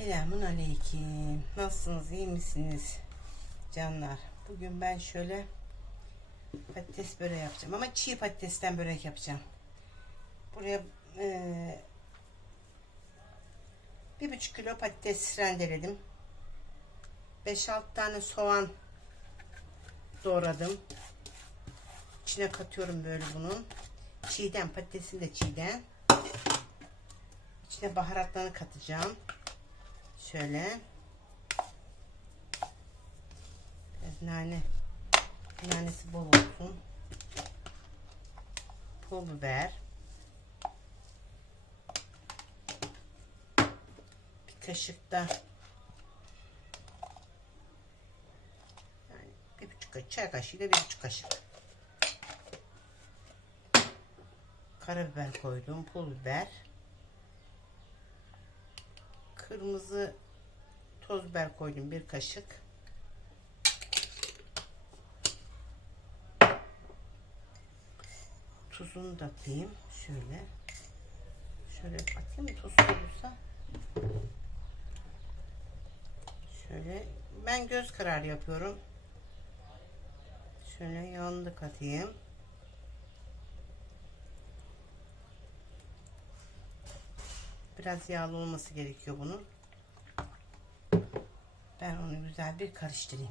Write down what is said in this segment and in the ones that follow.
Selamun Aleyküm. Nasılsınız? iyi misiniz? Canlar. Bugün ben şöyle patates böreği yapacağım. Ama çiğ patatesten börek yapacağım. Buraya eee bir buçuk kilo patates rendeledim. 5-6 tane soğan doğradım. İçine katıyorum böyle bunun. Çiğden patatesin de çiğden. İçine baharatlarını katacağım. Şöyle. Biraz nane. Nanesi bol olsun. Pul biber. Bir kaşık da yani bir buçuk kaşık, çay kaşığıyla bir buçuk kaşık. Karabiber koydum, pul biber. Kırmızı toz biber koydum bir kaşık. Tuzunu da atayım. Şöyle. Şöyle atayım tuzsuz olursa? Şöyle. Ben göz kararı yapıyorum. Şöyle yağını da katayım. Biraz yağlı olması gerekiyor bunun. Ben onu güzel bir karıştırayım.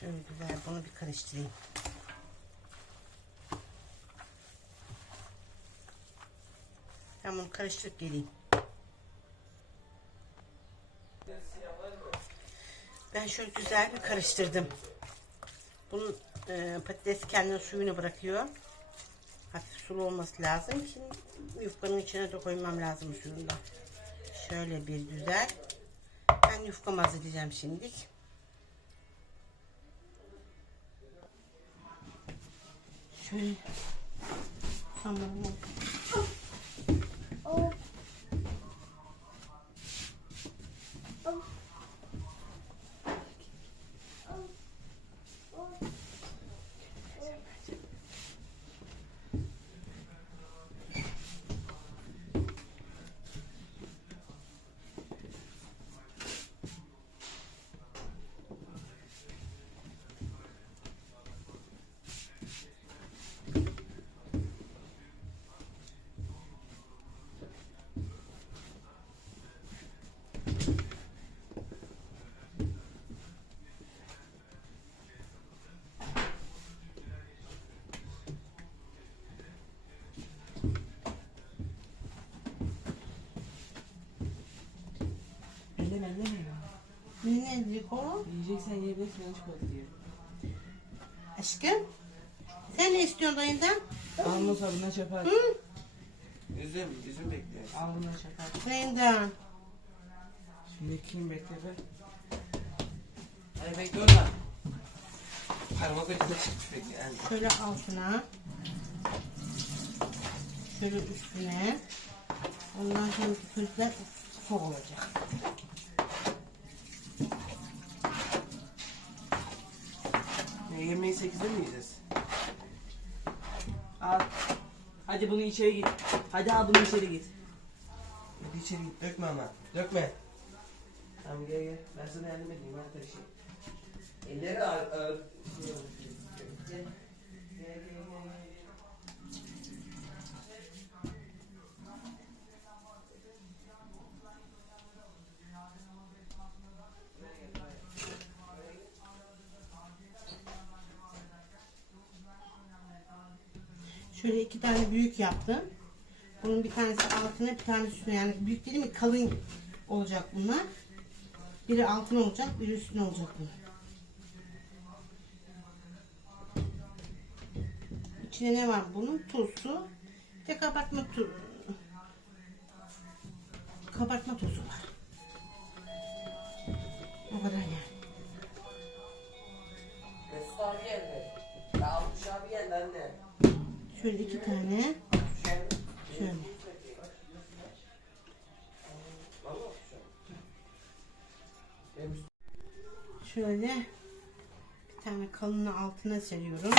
Şöyle güzel bunu bir karıştırayım. Ben bunu karıştırıp geleyim. Ben şöyle güzel bir karıştırdım. Bunun e, patates kendine suyunu bırakıyor. Hafif sulu olması lazım. Şimdi yufkanın içine de koymam lazım suyunu da. Şöyle bir güzel. Ben yufkamı hazırlayacağım şimdilik. Şöyle. Tamam. Ne dedik o? Yiyeceksen yiyebilirsin ben çikolata diyor. Aşkım. Sen ne istiyorsun dayından? Al bunu sabundan çöpe at. Hı? Üzüm, üzüm bekliyoruz. Al bundan çöpe at. Dayından. Şimdi kim bekle be? Hayır bekle orada. Parmak ucuna çıkmış bekle. Yani. Şöyle altına. Şöyle üstüne. Ondan sonra çocuklar çok olacak. Yemeği 8'de mi yiyeceğiz? Al. Hadi bunu içeri git. Hadi al bunu içeri git. Hadi içeri git dökme ama. Dökme. Tamam gel gel. Ben sana yardım edeyim. Ben karışayım. Elleri ağır ağır. Gel gel gel. gel. Şöyle iki tane büyük yaptım. Bunun bir tanesi altına bir tanesi üstüne. Yani büyük değil mi? Kalın olacak bunlar. Biri altına olacak, biri üstüne olacak bunun. İçine ne var bunun? Tuz, su. Bir de kabartma tu kabartma tozu var. O kadar yani. Altına seriyorum.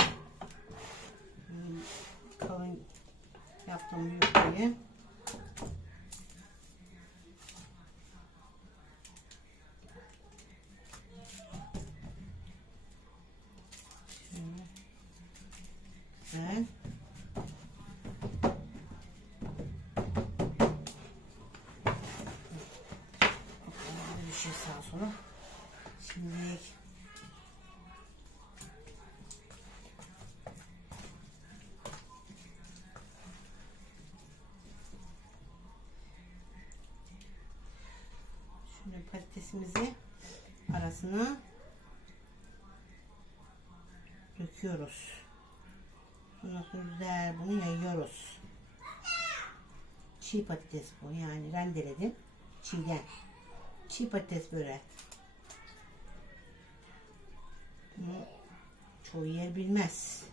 Hmm, Kalın yaptığım yufkayı. Bir şey sağa. Şimdi patatesimizi arasına döküyoruz. Sonra güzel bunu yayıyoruz. Çiğ patates bu yani rendeledim. Çiğden. Çiğ patates böreği. Bunu çoğu yer bilmez.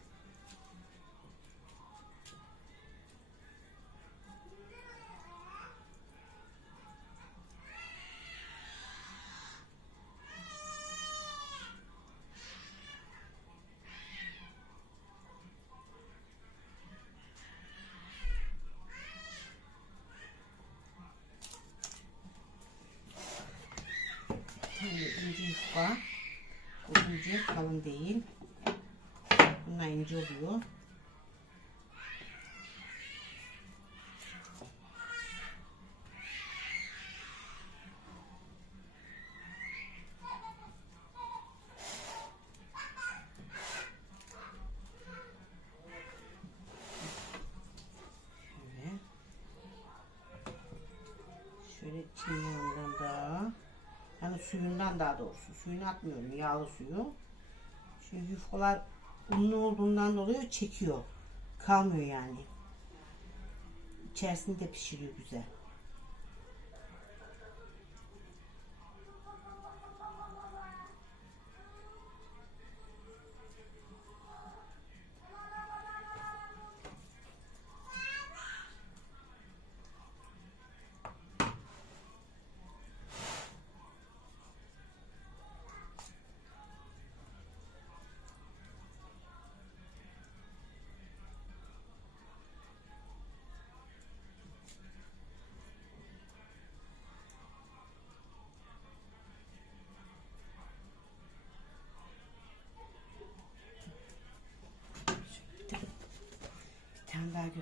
Değil. Bunlar ince oluyor. Şöyle. Çiğneyenden daha. Yani suyundan daha doğrusu. Suyunu atmıyorum. Yağlı suyu. Çünkü yufkalar unlu olduğundan dolayı çekiyor. Kalmıyor yani. İçerisini de pişiriyor güzel.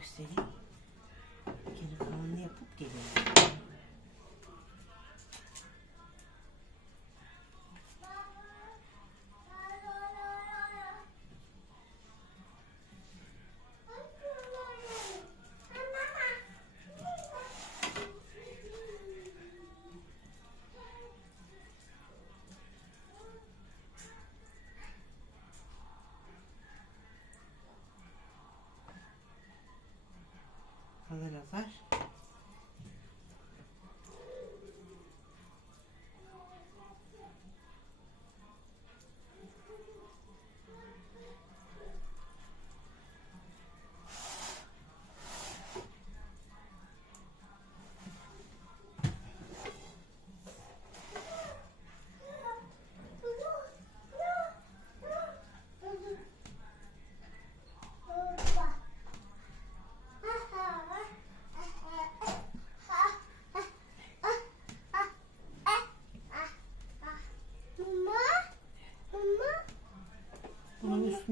Göstereyim. Geri kalanını yapıp geliyorum. de los valles.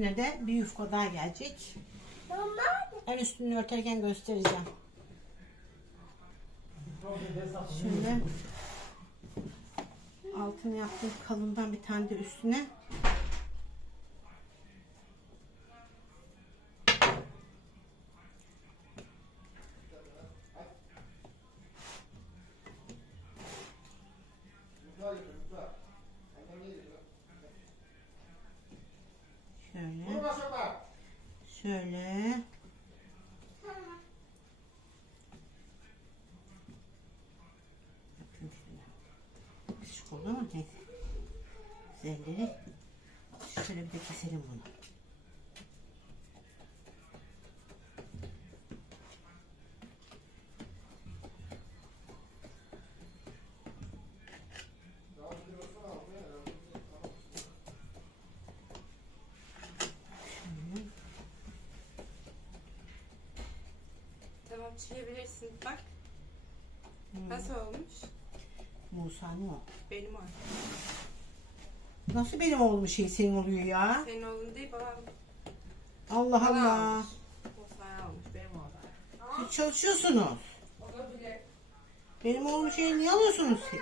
Üstüne de bir yufka daha gelecek. En üstünü örterken göstereceğim. Şimdi altını yaptığım kalından bir tane de üstüne güzelleri. Şöyle bir de keselim bunu. Tamam çilebilirsin bak. Hmm. Nasıl olmuş? Musa'nın o. Benim o. Nasıl benim oğlum şey senin oluyor ya? Senin oğlun değil babam. Allah Bana Allah. almış. O sana almış. Benim oğlum. Siz çalışıyorsunuz. Olabilir. Benim oğlum şeyi niye alıyorsunuz siz?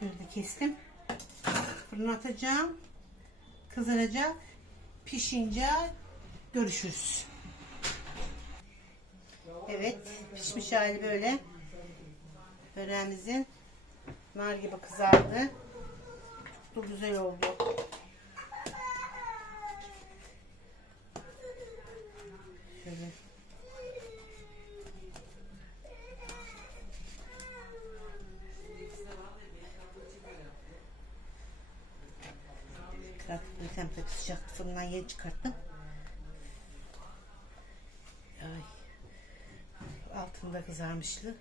Şöyle kestim. Fırına atacağım. Kızaracak. Pişince görüşürüz. Evet, pişmiş hali böyle. Böreğimizin nar gibi kızardı. Çok güzel oldu. Şöyle. Bir temper sıcaktı fırından yeni çıkarttım. Ay. Altında kızarmışlı.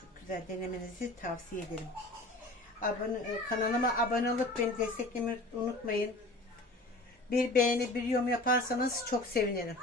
Çok güzel denemenizi tavsiye ederim. Abone, e, kanalıma abone olup beni desteklemeyi unutmayın. Bir beğeni, bir yorum yaparsanız çok sevinirim.